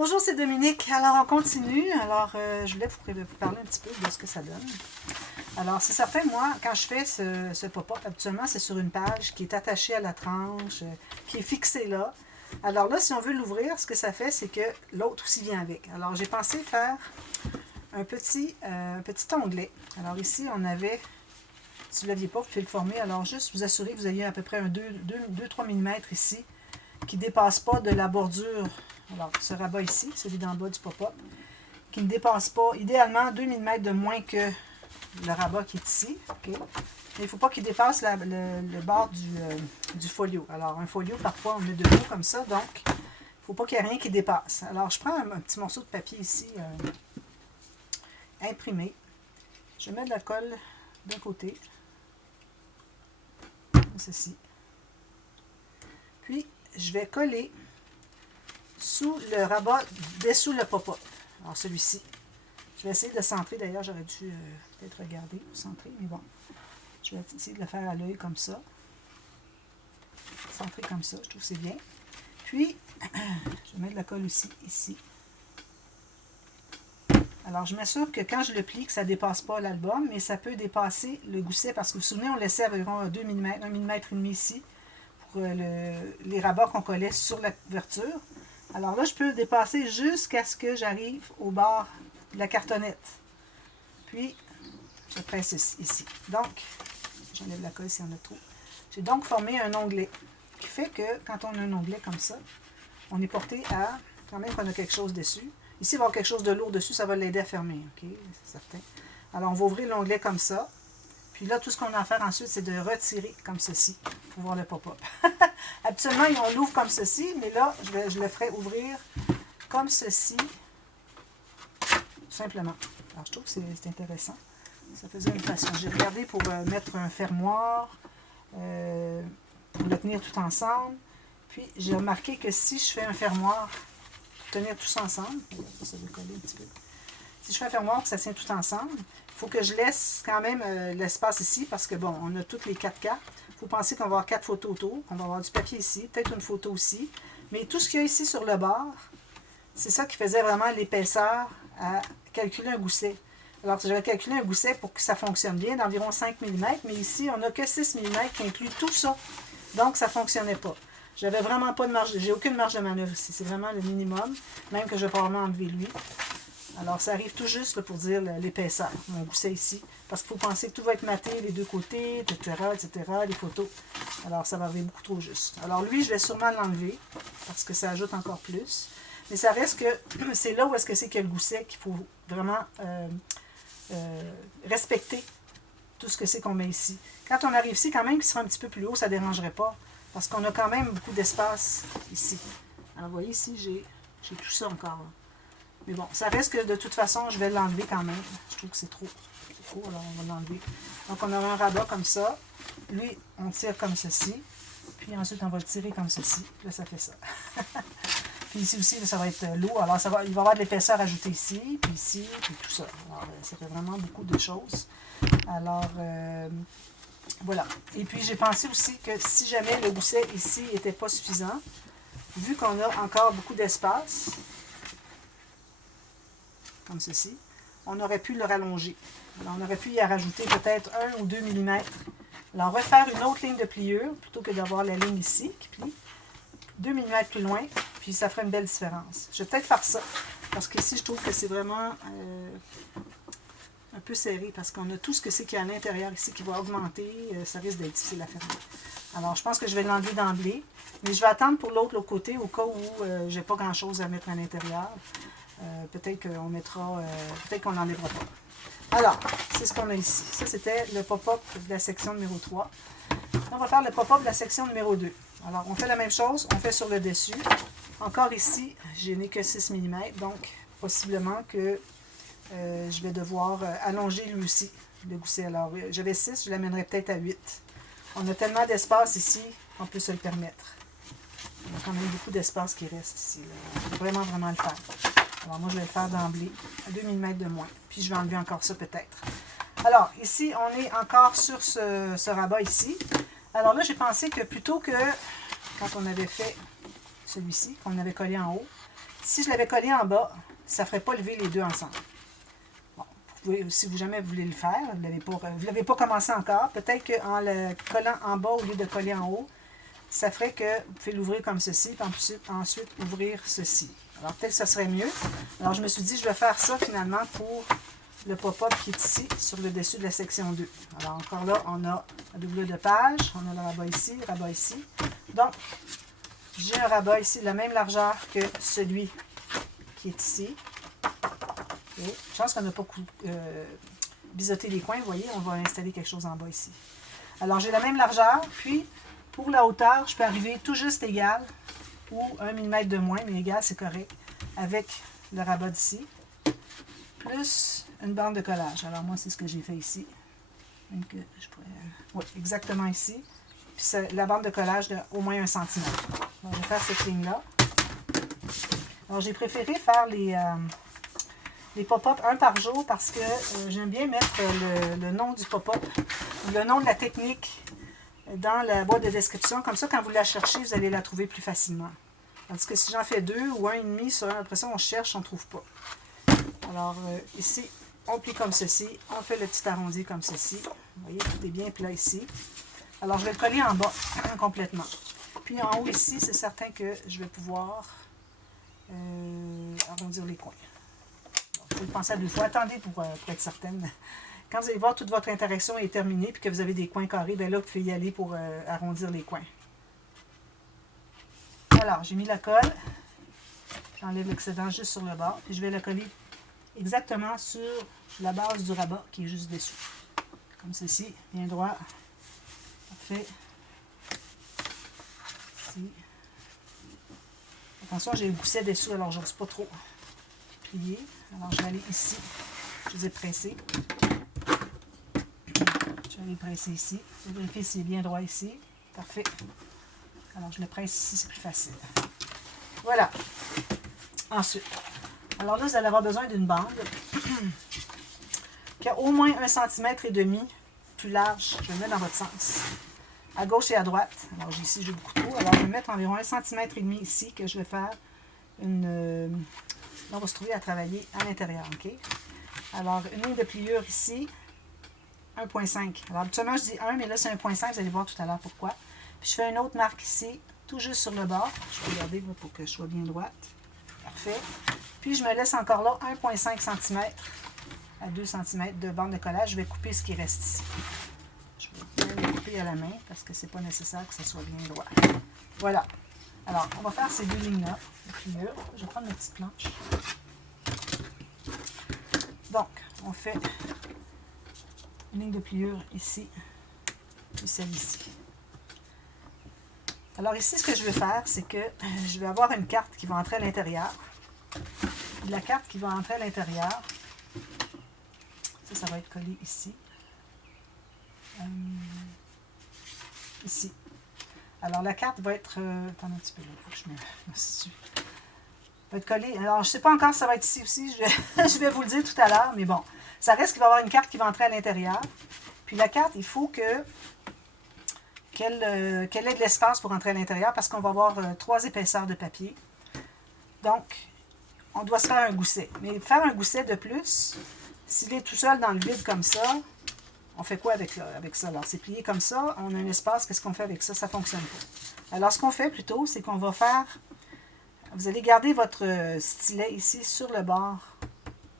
Bonjour, c'est Dominique. Alors, on continue. Alors, je voulais vous parler un petit peu de ce que ça donne. Alors, c'est certain, moi, quand je fais ce pop-up, habituellement, c'est sur une page qui est attachée à la tranche, qui est fixée là. Alors là, si on veut l'ouvrir, ce que ça fait, c'est que l'autre aussi vient avec. Alors, j'ai pensé faire un petit onglet. Alors ici, on avait, si vous ne l'aviez pas, vous pouvez le former. Alors, juste vous assurer que vous ayez à peu près un 2-3 mm ici, qui ne dépasse pas de la bordure. Alors, ce rabat ici, celui d'en bas du pop-up, qui ne dépasse pas, idéalement, 2 mm de moins que le rabat qui est ici. Okay? Mais il ne faut pas qu'il dépasse le bord du folio. Alors, un folio, parfois, on met de l'eau comme ça, donc il ne faut pas qu'il y ait rien qui dépasse. Alors, je prends un petit morceau de papier ici, imprimé. Je mets de la colle d'un côté, comme ceci. Puis, je vais coller sous le rabat, dessous le pop-up. Alors, celui-ci. Je vais essayer de centrer. D'ailleurs, j'aurais dû peut-être regarder pour centrer, mais bon. Je vais essayer de le faire à l'œil comme ça. Centrer comme ça, je trouve que c'est bien. Puis, je vais mettre de la colle aussi, ici. Alors, je m'assure que quand je le plie, que ça ne dépasse pas l'album, mais ça peut dépasser le gousset, parce que vous vous souvenez, on laissait environ 2 mm, 1 mm et demi ici, pour les rabats qu'on collait sur la couverture. Alors là, je peux dépasser jusqu'à ce que j'arrive au bord de la cartonnette. Puis, je presse ici. Donc, j'enlève la colle s'il y en a trop. J'ai donc formé un onglet qui fait que quand on a un onglet comme ça, on est porté à, quand même qu'on a quelque chose dessus. Ici, il va y avoir quelque chose de lourd dessus, ça va l'aider à fermer. OK, c'est certain. Alors, on va ouvrir l'onglet comme ça. Puis là, tout ce qu'on a à faire ensuite, c'est de retirer comme ceci pour voir le pop-up. Habituellement, on l'ouvre comme ceci, mais là, je le ferai ouvrir comme ceci, tout simplement. Alors, je trouve que c'est intéressant. Ça faisait une façon. J'ai regardé pour mettre un fermoir, pour le tenir tout ensemble. Puis, j'ai remarqué que si je fais un fermoir, pour tenir tout ça ensemble, ça va coller un petit peu. Si je fais un fermoir, que ça tient tout ensemble, il faut que je laisse quand même l'espace ici, parce que bon, on a toutes les 4 cartes. Il faut penser qu'on va avoir 4 photos autour, qu'on va avoir du papier ici, peut-être une photo aussi. Mais tout ce qu'il y a ici sur le bord, c'est ça qui faisait vraiment l'épaisseur à calculer un gousset. Alors, j'avais calculé un gousset pour que ça fonctionne bien, d'environ 5 mm, mais ici, on n'a que 6 mm qui inclut tout ça. Donc, ça ne fonctionnait pas. J'avais vraiment pas de marge, j'ai aucune marge de manœuvre ici. C'est vraiment le minimum, même que je vais probablement enlever lui. Alors, ça arrive tout juste là, pour dire l'épaisseur, mon gousset ici. Parce qu'il faut penser que tout va être maté, les deux côtés, etc., les photos. Alors, ça va arriver beaucoup trop juste. Alors, lui, je vais sûrement l'enlever, parce que ça ajoute encore plus. Mais ça reste que c'est là où est-ce que c'est qu'il y a le gousset qu'il faut vraiment respecter tout ce que c'est qu'on met ici. Quand on arrive ici, quand même, qu'il sera un petit peu plus haut, ça ne dérangerait pas. Parce qu'on a quand même beaucoup d'espace ici. Alors, vous voyez, ici, j'ai tout ça encore là. Mais bon, ça reste que de toute façon, je vais l'enlever quand même. Je trouve que c'est trop. C'est trop, alors on va l'enlever. Donc, on aura un rabat comme ça. Lui, on tire comme ceci. Puis ensuite, on va le tirer comme ceci. Là, ça fait ça. Puis ici aussi, là, ça va être lourd. Alors, il va y avoir de l'épaisseur ajoutée ici, puis ici, puis tout ça. Alors, ça fait vraiment beaucoup de choses. Alors, voilà. Et puis, j'ai pensé aussi que si jamais le gousset ici n'était pas suffisant, vu qu'on a encore beaucoup d'espace, comme ceci, on aurait pu le rallonger. Alors, on aurait pu y rajouter peut-être 1 ou 2 mm. Alors, refaire une autre ligne de pliure, plutôt que d'avoir la ligne ici qui plie. 2 mm plus loin, puis ça ferait une belle différence. Je vais peut-être faire ça, parce qu'ici, je trouve que c'est vraiment un peu serré, parce qu'on a tout ce que c'est qu'il y a à l'intérieur ici qui va augmenter, ça risque d'être difficile à fermer. Alors, je pense que je vais l'enlever d'emblée, mais je vais attendre pour l'autre côté, au cas où je n'ai pas grand-chose à mettre à l'intérieur. Peut-être qu'on mettra, peut-être qu'on n'enlèvera pas. Alors, c'est ce qu'on a ici. Ça, c'était le pop-up de la section numéro 3. On va faire le pop-up de la section numéro 2. Alors, on fait la même chose, on fait sur le dessus. Encore ici, je n'ai que 6 mm, donc possiblement que je vais devoir allonger lui aussi, le gousset. Alors, j'avais 6, je l'amènerai peut-être à 8. On a tellement d'espace ici qu'on peut se le permettre. Il y a quand même beaucoup d'espace qui reste ici. Là. On peut vraiment, vraiment le faire. Alors, moi, je vais le faire d'emblée, à 2 mm de moins. Puis, je vais enlever encore ça peut-être. Alors, ici, on est encore sur ce rabat ici. Alors là, j'ai pensé que plutôt que, quand on avait fait celui-ci, qu'on avait collé en haut, Si je l'avais collé en bas, ça ne ferait pas lever les deux ensemble. Bon, vous pouvez, si vous jamais voulez le faire, vous l'avez pas commencé encore, peut-être qu'en le collant en bas au lieu de coller en haut, ça ferait que vous pouvez l'ouvrir comme ceci, puis ensuite ouvrir ceci. Alors peut-être que ça serait mieux. Alors je me suis dit, je vais faire ça finalement pour le pop-up qui est ici, sur le dessus de la section 2. Alors encore là, on a la double de page, on a le rabat ici, le rabat ici. Donc, j'ai un rabat ici de la même largeur que celui qui est ici. Et je pense qu'on n'a pas biseauté les coins, vous voyez, on va installer quelque chose en bas ici. Alors j'ai la même largeur, puis pour la hauteur, je peux arriver tout juste égal, ou 1 mm de moins, mais égal, c'est correct, avec le rabat d'ici, plus une bande de collage. Alors moi, c'est ce que j'ai fait ici. Donc, oui, exactement ici. Puis la bande de collage de au moins 1 cm. Alors, je vais faire cette ligne-là. Alors, j'ai préféré faire les pop-up un par jour parce que j'aime bien mettre le nom du pop-up, le nom de la technique dans la boîte de description. Comme ça, quand vous la cherchez, vous allez la trouver plus facilement. Tandis que si j'en fais 2 ou 1,5, après ça, on cherche, on ne trouve pas. Alors, ici, on plie comme ceci. On fait le petit arrondi comme ceci. Vous voyez, tout est bien plat ici. Alors, je vais le coller en bas complètement. Puis en haut ici, c'est certain que je vais pouvoir arrondir les coins. Il faut le penser à 2 fois. Attendez pour être certaine. Quand vous allez voir toute votre interaction est terminée puis que vous avez des coins carrés, bien là, vous pouvez y aller pour arrondir les coins. Alors, j'ai mis la colle. J'enlève l'excédent juste sur le bord. Puis je vais la coller exactement sur la base du rabat qui est juste dessus. Comme ceci, bien droit. Parfait. Ici. Attention, j'ai le gousset dessous, alors je n'ose pas trop plier. Alors, je vais aller ici. Je les ai pressés. Je vais les presser ici. Je vais vérifier s'il est bien droit ici. Parfait. Alors, je le presse ici, c'est plus facile. Voilà. Ensuite, alors là, vous allez avoir besoin d'une bande qui a au moins 1,5 cm plus large. Je vais le mettre dans votre sens. À gauche et à droite. Alors, ici, j'ai beaucoup trop. Alors, je vais mettre environ 1,5 cm ici que je vais faire une... on va se trouver à travailler à l'intérieur, OK? Alors, une ligne de pliure ici, 1,5. Alors, habituellement, je dis 1, mais là, c'est 1,5. Vous allez voir tout à l'heure pourquoi. Puis, je fais une autre marque ici, tout juste sur le bord. Je vais regarder pour que je sois bien droite. Parfait. Puis, je me laisse encore là 1,5 cm à 2 cm de bande de collage. Je vais couper ce qui reste ici. Je vais le couper à la main parce que ce n'est pas nécessaire que ce soit bien droit. Voilà. Alors, on va faire ces deux lignes-là. Je vais prendre ma petite planche. Donc, on fait une ligne de pliure ici, puis celle ici. Alors ici, ce que je vais faire, c'est que je vais avoir une carte qui va entrer à l'intérieur. La carte qui va entrer à l'intérieur, ça va être collé ici. Ici. Alors la carte va être... attendez un petit peu, il faut que je me situe. Va être collée. Alors je ne sais pas encore si ça va être ici aussi, je vais vous le dire tout à l'heure, mais bon, ça reste qu'il va y avoir une carte qui va entrer à l'intérieur. Puis la carte, il faut qu'elle ait de l'espace pour entrer à l'intérieur parce qu'on va avoir 3 épaisseurs de papier. Donc, on doit se faire un gousset. Mais faire un gousset de plus, s'il est tout seul dans le vide comme ça, on fait quoi avec ça? Alors, c'est plié comme ça, on a un espace, qu'est-ce qu'on fait avec ça? Ça ne fonctionne pas. Alors, ce qu'on fait plutôt, c'est qu'on va faire... Vous allez garder votre stylet ici sur le bord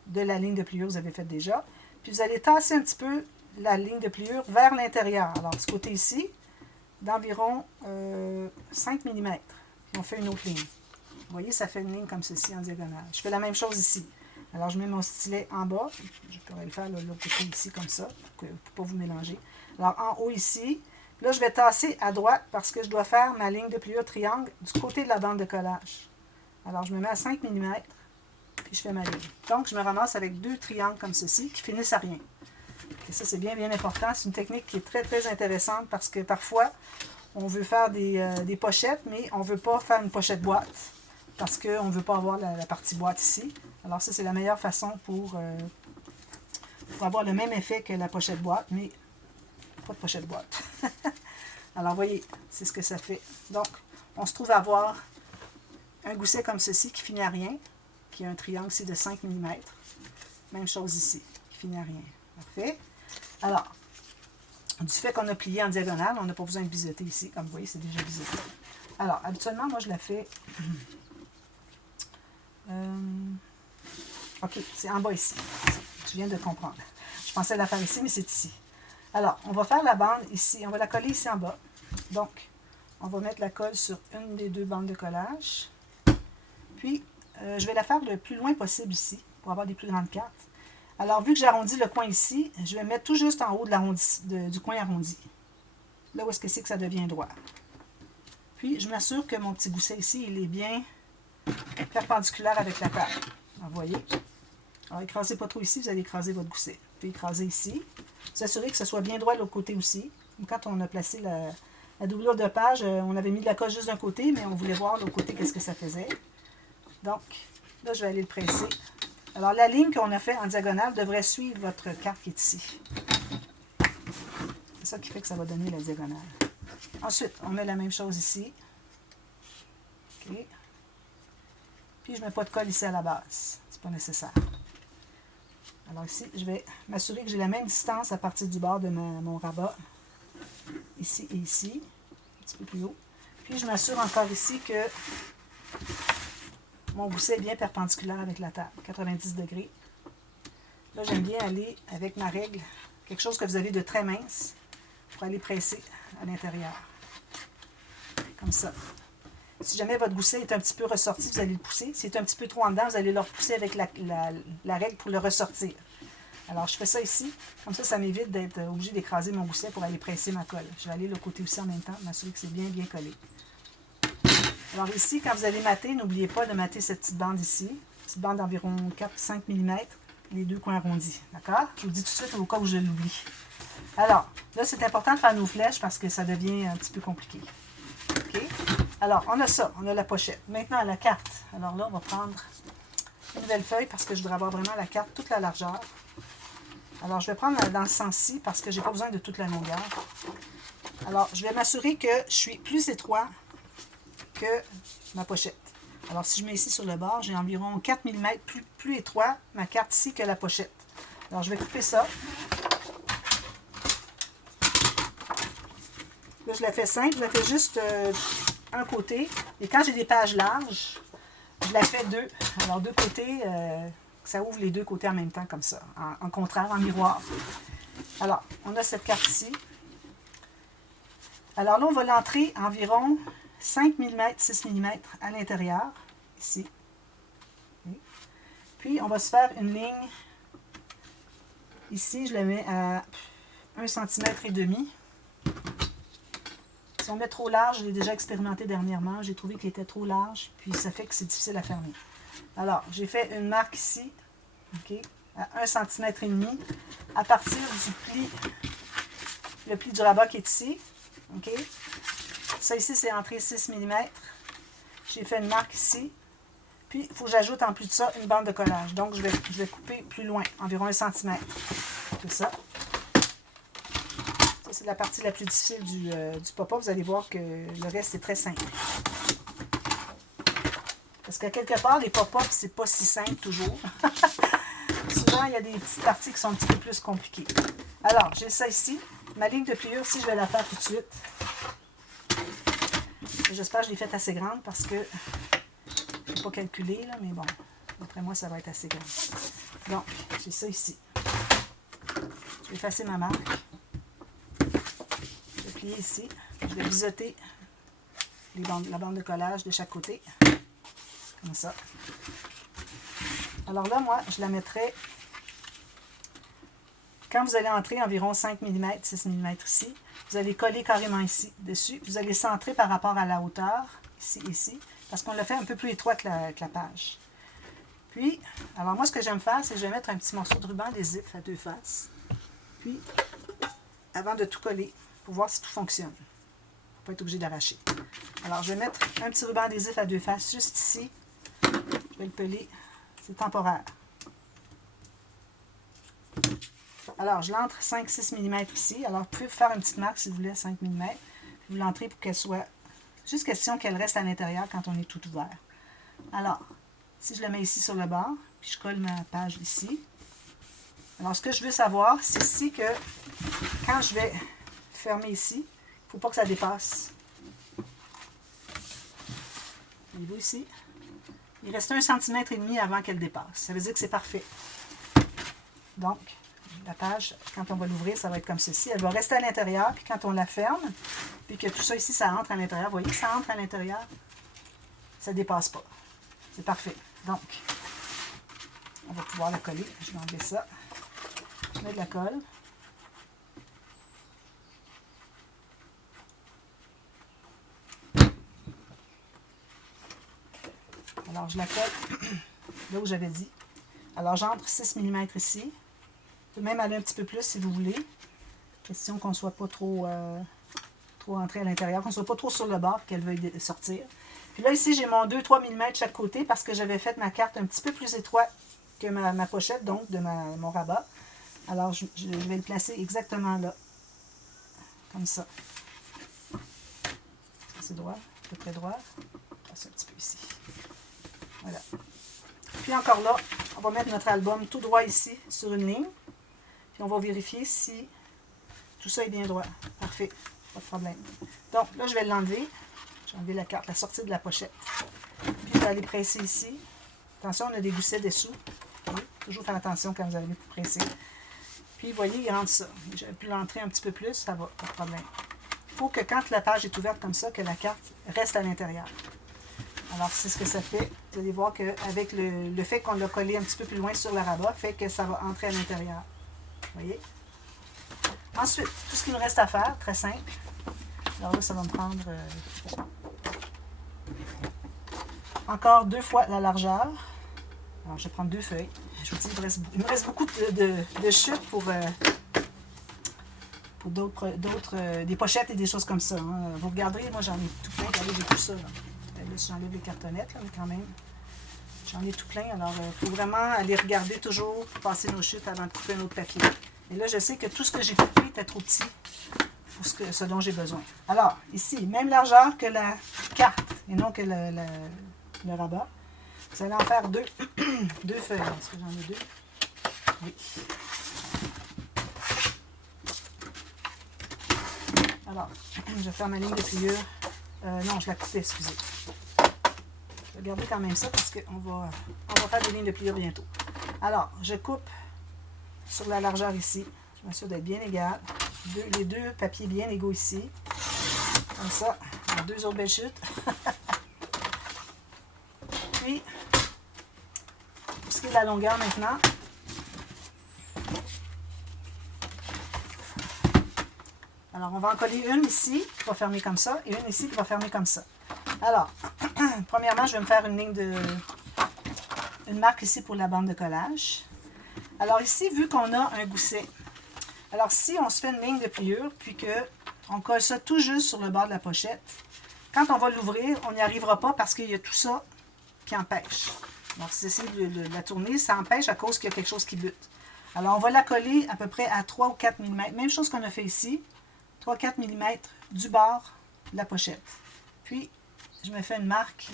de la ligne de pliure que vous avez faite déjà. Puis, vous allez tasser un petit peu la ligne de pliure vers l'intérieur. Alors, de ce côté ici, d'environ 5 mm. On fait une autre ligne. Vous voyez, ça fait une ligne comme ceci en diagonale. Je fais la même chose ici. Alors, je mets mon stylet en bas. Je pourrais le faire de l'autre côté ici, comme ça, pour ne pas vous mélanger. Alors, en haut ici. Là, je vais tasser à droite parce que je dois faire ma ligne de pliure triangle du côté de la bande de collage. Alors, je me mets à 5 mm, puis je fais ma ligne. Donc, je me ramasse avec 2 triangles comme ceci qui finissent à rien. Et ça, c'est bien, bien important. C'est une technique qui est très, très intéressante parce que parfois, on veut faire des pochettes, mais on ne veut pas faire une pochette boîte parce qu'on ne veut pas avoir la partie boîte ici. Alors ça, c'est la meilleure façon pour avoir le même effet que la pochette boîte, mais pas de pochette boîte. Alors, voyez, c'est ce que ça fait. Donc, on se trouve à avoir un gousset comme ceci qui finit à rien, qui a un triangle ici de 5 mm. Même chose ici, qui finit à rien. Parfait. Alors, du fait qu'on a plié en diagonale, on n'a pas besoin de biseauter ici. Comme vous voyez, c'est déjà biseauté. Alors, habituellement, moi, je la fais... OK, c'est en bas ici. Je viens de comprendre. Je pensais la faire ici, mais c'est ici. Alors, on va faire la bande ici. On va la coller ici en bas. Donc, on va mettre la colle sur une des deux bandes de collage. Puis, je vais la faire le plus loin possible ici, pour avoir des plus grandes cartes. Alors, vu que j'arrondis le coin ici, je vais mettre tout juste en haut de du coin arrondi. Là où est-ce que c'est que ça devient droit. Puis, je m'assure que mon petit gousset ici, il est bien perpendiculaire avec la table. Vous voyez? Alors, écrasez pas trop ici, vous allez écraser votre gousset. Puis, écraser ici. Vous assurez que ce soit bien droit de l'autre côté aussi. Quand on a placé la doublure de page, on avait mis de la colle juste d'un côté, mais on voulait voir l'autre côté qu'est-ce que ça faisait. Donc, là, je vais aller le presser. Alors, la ligne qu'on a fait en diagonale devrait suivre votre carte qui est ici. C'est ça qui fait que ça va donner la diagonale. Ensuite, on met la même chose ici. OK. Puis, je ne mets pas de colle ici à la base. C'est pas nécessaire. Alors ici, je vais m'assurer que j'ai la même distance à partir du bord de mon rabat. Ici et ici. Un petit peu plus haut. Puis, je m'assure encore ici que mon gousset est bien perpendiculaire avec la table. 90 degrés. Là, j'aime bien aller avec ma règle. Quelque chose que vous avez de très mince. Pour aller presser à l'intérieur. Comme ça. Si jamais votre gousset est un petit peu ressorti, vous allez le pousser. S'il est un petit peu trop en dedans, vous allez le repousser avec la règle pour le ressortir. Alors, je fais ça ici. Comme ça, ça m'évite d'être obligé d'écraser mon gousset pour aller presser ma colle. Je vais aller de l'autre côté aussi en même temps, m'assurer que c'est bien, bien collé. Alors ici, quand vous allez mater, n'oubliez pas de mater cette petite bande ici. Une petite bande d'environ 4-5 mm, les deux coins arrondis. D'accord? Je vous dis tout de suite au cas où je l'oublie. Alors, là, c'est important de faire nos flèches parce que ça devient un petit peu compliqué. OK? Alors, on a ça, on a la pochette. Maintenant, la carte. Alors là, on va prendre une nouvelle feuille parce que je voudrais avoir vraiment la carte toute la largeur. Alors, je vais prendre dans ce sens-ci parce que je n'ai pas besoin de toute la longueur. Alors, je vais m'assurer que je suis plus étroit que ma pochette. Alors, si je mets ici sur le bord, j'ai environ 4 mm plus étroit ma carte ici que la pochette. Alors, je vais couper ça. Là, je la fais simple, je la fais juste un côté. Et quand j'ai des pages larges, je la fais deux. Alors, deux côtés, ça ouvre les deux côtés en même temps, comme ça, en contraire, en miroir. Alors, on a cette carte ici. Alors là, on va l'entrer environ 5 mm, 6 mm à l'intérieur, ici. Puis, on va se faire une ligne. Ici, je la mets à 1,5 cm. Si on met trop large, je l'ai déjà expérimenté dernièrement. J'ai trouvé qu'il était trop large, puis ça fait que c'est difficile à fermer. Alors, j'ai fait une marque ici, okay, à 1,5 cm, à partir du pli, le pli du rabat qui est ici. Okay. Ça ici, c'est entré 6 mm. J'ai fait une marque ici. Puis, il faut que j'ajoute en plus de ça une bande de collage. Donc, je vais couper plus loin, environ 1 cm. C'est ça. Ça, c'est la partie la plus difficile du pop-up. Vous allez voir que le reste, c'est très simple. Parce qu'à quelque part, les pop-ups, c'est pas si simple toujours. Souvent, il y a des petites parties qui sont un petit peu plus compliquées. Alors, j'ai ça ici. Ma ligne de pliure, si je vais la faire tout de suite. J'espère que je l'ai faite assez grande parce que je n'ai pas calculé, là, mais bon, d'après moi, ça va être assez grand. Donc, j'ai ça ici. Je vais effacer ma marque. Je vais plier ici. Je vais biseauter la bande de collage de chaque côté. Comme ça. Alors là, moi, je la mettrai... Quand vous allez entrer environ 5 mm, 6 mm ici, vous allez coller carrément ici, dessus. Vous allez centrer par rapport à la hauteur, ici, ici, parce qu'on l'a fait un peu plus étroit que la page. Puis, alors moi, ce que j'aime faire, c'est que je vais mettre un petit morceau de ruban adhésif à deux faces. Puis, avant de tout coller, pour voir si tout fonctionne. Pour ne pas être obligé d'arracher. Alors, je vais mettre un petit ruban adhésif à deux faces juste ici. Je vais le peler. C'est temporaire. Alors, je l'entre 5-6 mm ici. Alors, vous pouvez faire une petite marque si vous voulez, 5 mm. Vous l'entrez pour qu'elle soit... Juste question qu'elle reste à l'intérieur quand on est tout ouvert. Alors, si je le mets ici sur le bord, puis je colle ma page ici. Alors, ce que je veux savoir, c'est ici que quand je vais fermer ici, il ne faut pas que ça dépasse. Voyez-vous ici? Il reste 1,5 cm avant qu'elle dépasse. Ça veut dire que c'est parfait. Donc, la page, quand on va l'ouvrir, ça va être comme ceci. Elle va rester à l'intérieur, puis quand on la ferme, puis que tout ça ici, ça entre à l'intérieur. Vous voyez que ça entre à l'intérieur? Ça ne dépasse pas. C'est parfait. Donc, on va pouvoir la coller. Je vais enlever ça. Je mets de la colle. Alors, je la colle là où j'avais dit. Alors, j'entre 6 mm ici. Je peux même aller un petit peu plus si vous voulez. Question qu'on ne soit pas trop entré à l'intérieur, qu'on ne soit pas trop sur le bord, qu'elle veuille sortir. Puis là, ici, j'ai mon 2-3 mm de chaque côté parce que j'avais fait ma carte un petit peu plus étroite que ma pochette, donc de mon rabat. Alors, je vais le placer exactement là. Comme ça. C'est droit, à peu près droit. Passe un petit peu ici. Voilà. Puis encore là, on va mettre notre album tout droit ici, sur une ligne. Puis on va vérifier si tout ça est bien droit. Parfait, pas de problème. Donc là, je vais l'enlever. J'ai enlevé la carte, la sortie de la pochette. Puis je vais aller presser ici. Attention, on a des goussets dessous. Oui, toujours faire attention quand vous allez presser. Puis vous voyez, il rentre ça. J'aurais pu l'entrer un petit peu plus, ça va, pas de problème. Il faut que quand la page est ouverte comme ça, que la carte reste à l'intérieur. Alors, c'est ce que ça fait. Vous allez voir qu'avec le fait qu'on l'a collé un petit peu plus loin sur le rabat, fait que ça va entrer à l'intérieur. Vous voyez? Ensuite, tout ce qu'il nous reste à faire, très simple. Alors là, ça va me prendre encore 2 fois la largeur. Alors, je vais prendre 2 feuilles. Je vous dis, il me reste beaucoup de chutes pour des pochettes et des choses comme ça. Hein. Vous regarderez, moi j'en ai tout plein. Regardez, j'ai tout ça. Là, j'enlève les cartonnettes, là, mais quand même, j'en ai tout plein. Alors, il faut vraiment aller regarder toujours, passer nos chutes avant de couper un autre papier. Et là, je sais que tout ce que j'ai coupé était trop petit pour ce dont j'ai besoin. Alors, ici, même largeur que la carte et non que le rabat. Vous allez en faire 2 feuilles. Est-ce que j'en ai 2? Oui. Alors, je vais faire ma ligne de pliure. Non, je la coupais, excusez. Je vais garder quand même ça parce qu'on va faire des lignes de pliure bientôt. Alors, je coupe sur la largeur ici. Je m'assure d'être bien égal. Les 2 papiers bien égaux ici. Comme ça. 2 autres belles chutes. Puis, pour ce qui est de la longueur maintenant, alors on va en coller une ici qui va fermer comme ça et une ici qui va fermer comme ça. Alors, premièrement, je vais me faire une marque ici pour la bande de collage. Alors ici, vu qu'on a un gousset, alors si on se fait une ligne de pliure, puis qu'on colle ça tout juste sur le bord de la pochette, quand on va l'ouvrir, on n'y arrivera pas parce qu'il y a tout ça qui empêche. Donc, si j'essaie de la tourner, ça empêche à cause qu'il y a quelque chose qui bute. Alors, on va la coller à peu près à 3 ou 4 mm. Même chose qu'on a fait ici. 3-4 mm du bord de la pochette. Puis, je me fais une marque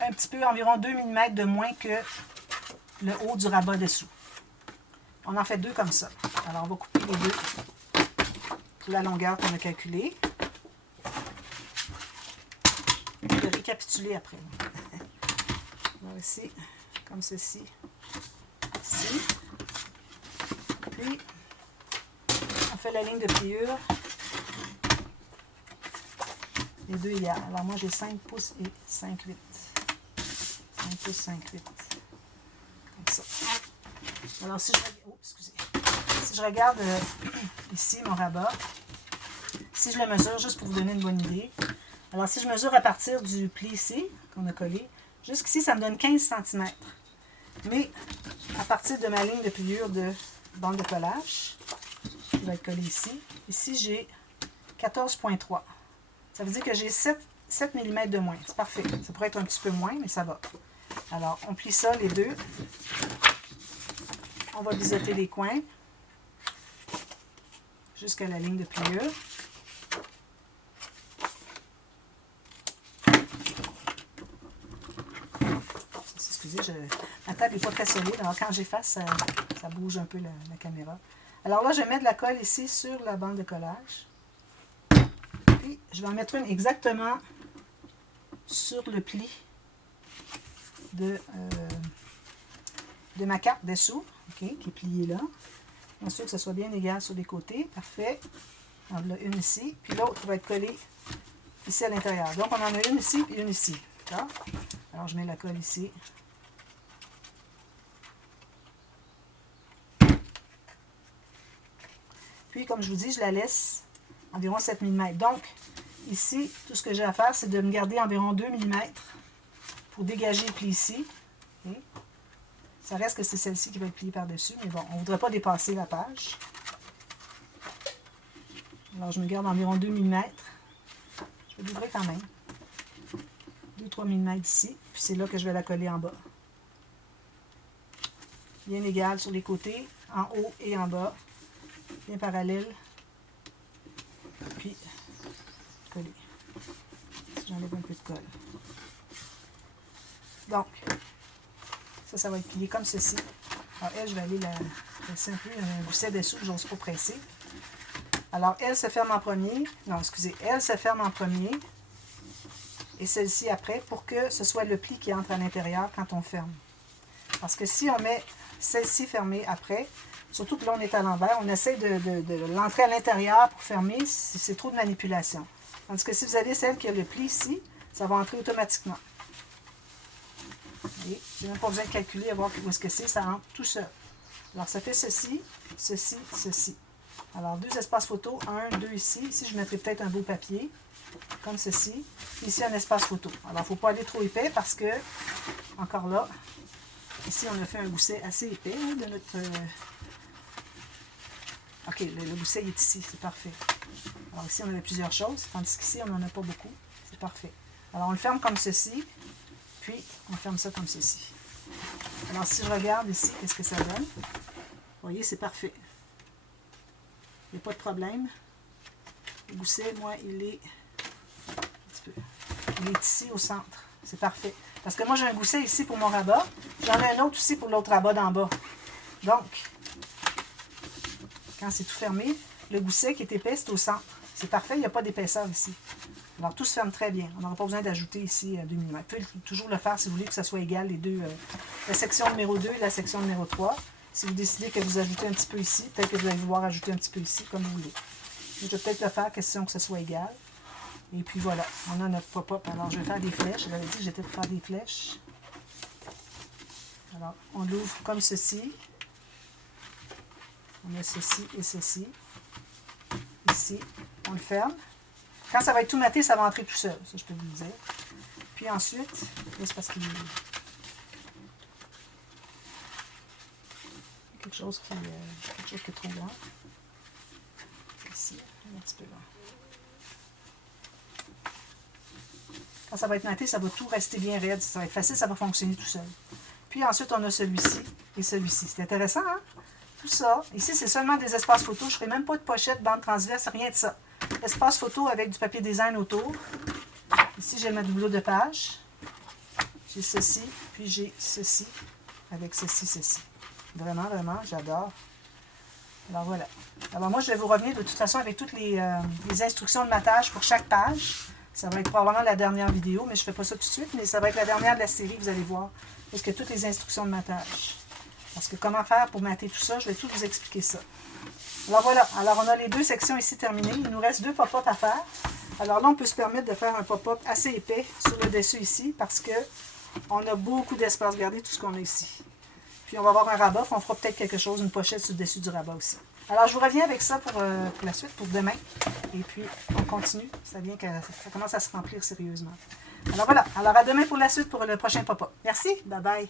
un petit peu, environ 2 mm de moins que le haut du rabat dessous. On en fait 2 comme ça. Alors, on va couper les 2 pour la longueur qu'on a calculée. Je vais récapituler après. Alors ici, comme ceci, ici. Puis, on fait la ligne de pliure. Les 2 égales. Alors moi, j'ai 5 pouces et 5,8. 5 pouces, 5,8. Comme ça. Alors, si je regarde ici mon rabat, si je le mesure, juste pour vous donner une bonne idée, alors si je mesure à partir du pli ici, qu'on a collé, jusqu'ici, ça me donne 15 cm. Mais à partir de ma ligne de pliure de bande de collage, qui va être collée ici, ici j'ai 14,3. Ça veut dire que j'ai 7 mm de moins. C'est parfait. Ça pourrait être un petit peu moins, mais ça va. Alors, on plie ça, les 2. On va biseauter les coins jusqu'à la ligne de pliure. excusez, ma table n'est pas très solide, alors quand j'efface, ça bouge un peu la caméra. Alors là, je mets de la colle ici sur la bande de collage. Puis, je vais en mettre une exactement sur le pli de ma carte dessous, okay, qui est pliée là. Bien sûr que ce soit bien égal sur les côtés. Parfait. On en a une ici, puis l'autre va être collée ici à l'intérieur. Donc, on en a une ici et une ici. D'accord? Alors, je mets la colle ici. Puis, comme je vous dis, je la laisse environ 7 mm. Donc, ici, tout ce que j'ai à faire, c'est de me garder environ 2 mm pour dégager le pli ici. Okay. Ça reste que c'est celle-ci qui va être pliée par-dessus, mais bon, on ne voudrait pas dépasser la page. Alors, je me garde environ 2 mm. Je vais l'ouvrir quand même. 2-3 mm ici, puis c'est là que je vais la coller en bas. Bien égale sur les côtés, en haut et en bas. Bien parallèle. Puis, coller. J'enlève un peu de colle. Donc, ça va être plié comme ceci. Alors, elle, je vais aller la presser un peu, un gousset dessous, j'ose pas presser. Alors, elle se ferme en premier. Non, excusez, elle se ferme en premier. Et celle-ci après, pour que ce soit le pli qui entre à l'intérieur quand on ferme. Parce que si on met celle-ci fermée après, surtout que là, on est à l'envers, on essaie de l'entrer à l'intérieur pour fermer, c'est trop de manipulation. Tandis que si vous avez celle qui a le pli ici, ça va entrer automatiquement. Je n'ai même pas besoin de calculer, à voir où est-ce que c'est, ça entre tout seul. Alors, ça fait ceci, ceci, ceci. Alors, 2 espaces photo, 1, 2 ici. Ici, je mettrai peut-être un beau papier, comme ceci. Ici, un espace photo. Alors, il ne faut pas aller trop épais parce que, encore là, ici, on a fait un gousset assez épais hein, de notre... OK, le gousset est ici, c'est parfait. Alors, ici, on avait plusieurs choses, tandis qu'ici, on n'en a pas beaucoup. C'est parfait. Alors, on le ferme comme ceci. Puis, on ferme ça comme ceci. Alors, si je regarde ici, qu'est-ce que ça donne? Vous voyez, c'est parfait. Il n'y a pas de problème. Le gousset, moi, il est ici au centre. C'est parfait. Parce que moi, j'ai un gousset ici pour mon rabat. J'en ai un autre aussi pour l'autre rabat d'en bas. Donc, quand c'est tout fermé, le gousset qui est épais, c'est au centre. C'est parfait, il n'y a pas d'épaisseur ici. Alors, tout se ferme très bien. On n'aura pas besoin d'ajouter ici 2 mm. Vous pouvez toujours le faire si vous voulez que ça soit égal, les deux, la section numéro 2 et la section numéro 3. Si vous décidez que vous ajoutez un petit peu ici, peut-être que vous allez vouloir ajouter un petit peu ici, comme vous voulez. Mais je vais peut-être le faire, question que ce soit égal. Et puis voilà, on a notre pop-up. Alors, je vais faire des flèches. Je l'avais dit que j'étais pour faire des flèches. Alors, on l'ouvre comme ceci. On a ceci et ceci. Ici, on le ferme. Quand ça va être tout maté, ça va entrer tout seul. Ça, je peux vous le dire. Puis ensuite, c'est parce qu'il y a quelque chose qui est trop grand. Ici, un petit peu là. Quand ça va être maté, ça va tout rester bien raide. Ça va être facile, ça va fonctionner tout seul. Puis ensuite, on a celui-ci et celui-ci. C'est intéressant, hein? Tout ça. Ici, c'est seulement des espaces photo. Je ne ferai même pas de pochette, bande transverse, rien de ça. Espace photo avec du papier design autour. Ici, j'ai ma doublure de page. J'ai ceci, puis j'ai ceci avec ceci, ceci. Vraiment, vraiment, j'adore. Alors voilà. Alors moi, je vais vous revenir de toute façon avec toutes les instructions de matage pour chaque page. Ça va être probablement la dernière vidéo, mais je ne fais pas ça tout de suite, mais ça va être la dernière de la série, vous allez voir. Parce que toutes les instructions de matage. Parce que comment faire pour mater tout ça, je vais tout vous expliquer ça. Alors voilà, alors on a les deux sections ici terminées. Il nous reste 2 pop-up à faire. Alors là, on peut se permettre de faire un pop-up assez épais sur le dessus ici parce que on a beaucoup d'espace. Regardez tout ce qu'on a ici. Puis on va avoir un rabat, on fera peut-être quelque chose, une pochette sur le dessus du rabat aussi. Alors je vous reviens avec ça pour la suite, pour demain. Et puis on continue. Ça commence à se remplir sérieusement. Alors voilà, alors à demain pour la suite, pour le prochain pop-up. Merci, bye bye.